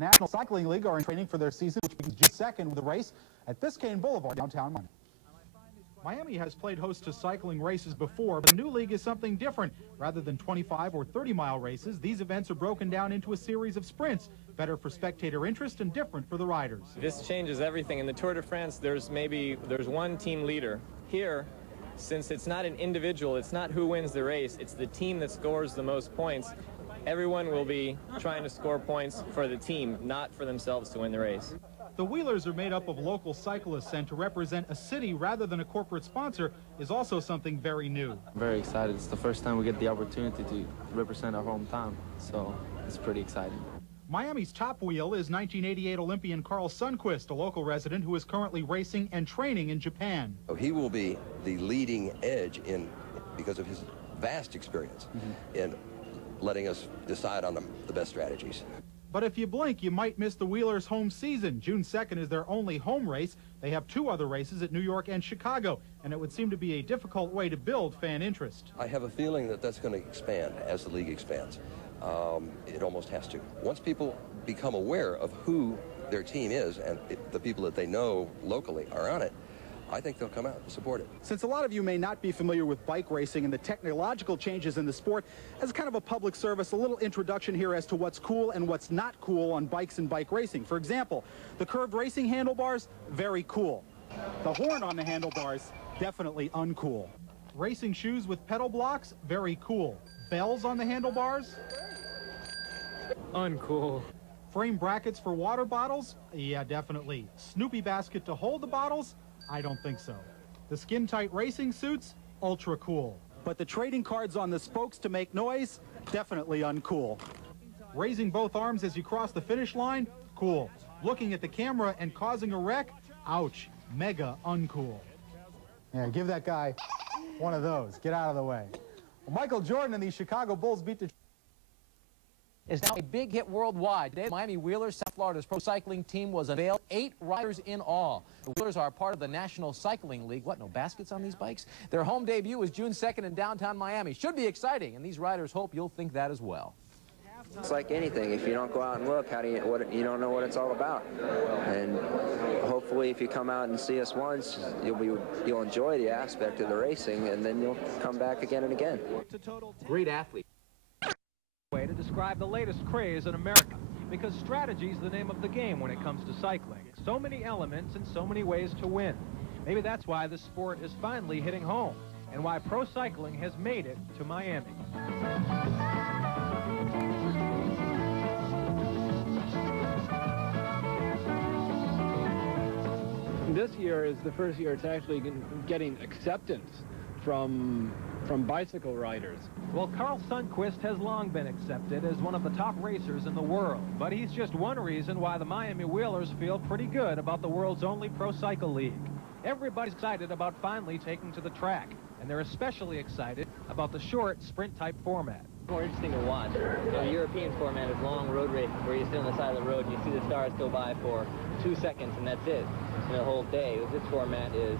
National Cycling League are in training for their season, which begins June 2nd with a race at Biscayne Boulevard, downtown Miami. Miami has played host to cycling races before, but the new league is something different. Rather than 25 or 30-mile races, these events are broken down into a series of sprints, better for spectator interest and different for the riders. This changes everything. In the Tour de France, there's one team leader. Here, since it's not an individual, it's not who wins the race, it's the team that scores the most points. Everyone will be trying to score points for the team, not for themselves to win the race. The Wheelers are made up of local cyclists, and to represent a city rather than a corporate sponsor is also something very new. I'm very excited. It's the first time we get the opportunity to represent our hometown, so it's pretty exciting. Miami's top wheel is 1988 Olympian Carl Sundquist, a local resident who is currently racing and training in Japan. He will be the leading edge because of his vast experience in letting us decide on the best strategies. But if you blink, you might miss the Wheelers' home season. June 2nd is their only home race. They have two other races at New York and Chicago, and it would seem to be a difficult way to build fan interest. I have a feeling that that's going to expand as the league expands. It almost has to. Once people become aware of who their team is and the people that they know locally are on it, I think they'll come out and support it. Since a lot of you may not be familiar with bike racing and the technological changes in the sport, as kind of a public service, a little introduction here as to what's cool and what's not cool on bikes and bike racing. For example, the curved racing handlebars, very cool. The horn on the handlebars, definitely uncool. Racing shoes with pedal blocks, very cool. Bells on the handlebars, Uncool. Frame brackets for water bottles, yeah, definitely. Snoopy basket to hold the bottles, I don't think so. The skin-tight racing suits, ultra cool. But the trading cards on the spokes to make noise, definitely uncool. Raising both arms as you cross the finish line, cool. Looking at the camera and causing a wreck, ouch, mega uncool. Yeah, give that guy one of those. Get out of the way. Well, Michael Jordan and the Chicago Bulls beat the is now a big hit worldwide. Today, the Miami Wheelers, South Florida's pro cycling team, was unveiled. 8 riders in all. The Wheelers are part of the National Cycling League. What, no baskets on these bikes? Their home debut is June 2nd in downtown Miami. Should be exciting, and these riders hope you'll think that as well. It's like anything. If you don't go out and look, you don't know what it's all about. And hopefully, if you come out and see us once, you'll enjoy the aspect of the racing, and then you'll come back again and again. Great athlete. Way to describe the latest craze in America, because strategy is the name of the game when it comes to cycling. So many elements and so many ways to win. Maybe that's why this sport is finally hitting home, and why pro cycling has made it to Miami. This year is the first year it's actually getting acceptance from bicycle riders. Well, Carl Sundquist has long been accepted as one of the top racers in the world, but he's just one reason why the Miami Wheelers feel pretty good about the world's only pro cycle league. Everybody's excited about finally taking to the track, and they're especially excited about the short sprint-type format. More interesting to watch. The European format is long road races where you sit on the side of the road and you see the stars go by for 2 seconds, and that's it. The whole day. This format is,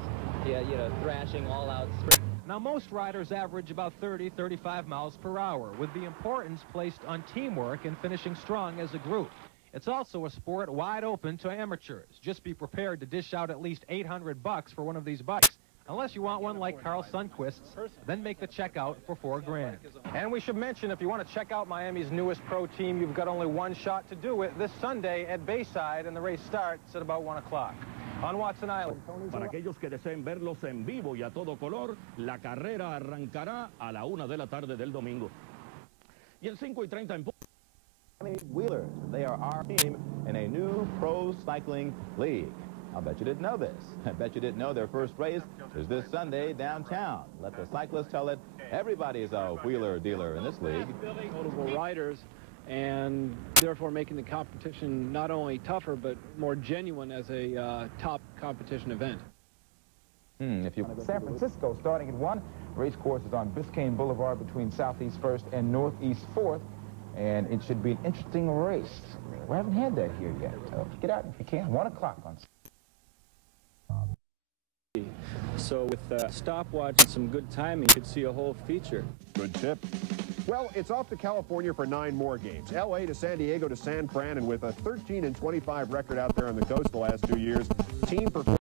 thrashing all-out sprint. Now, most riders average about 30-35 miles per hour, with the importance placed on teamwork and finishing strong as a group. It's also a sport wide open to amateurs. Just be prepared to dish out at least $800 for one of these bikes. Unless you want one like Carl Sundquist's, then make the checkout for $4 grand. And we should mention, if you want to check out Miami's newest pro team, you've got only one shot to do it this Sunday at Bayside, and the race starts at about 1 o'clock. On Watson Island. Para aquellos que deseen verlos en vivo y a todo color, la carrera arrancará a la 1 de la tarde del domingo. Y el 5:30 en punto. Miami Wheelers, they are our team in a new pro cycling league. I'll bet you didn't know this. I bet you didn't know their first race is this Sunday downtown. Let the cyclists tell it. Everybody's a wheeler dealer in this league. Notable riders, and therefore making the competition not only tougher but more genuine as a top competition event. If you San Francisco starting at 1, race course is on Biscayne Boulevard between Southeast 1st and Northeast 4th, and it should be an interesting race. We haven't had that here yet. Get out if you can. 1 o'clock on. So with a stopwatch and some good timing, you could see a whole feature. Good tip. Well, it's off to California for 9 more games. L.A. to San Diego to San Fran, and with a 13-25 record out there on the coast the last 2 years, team performance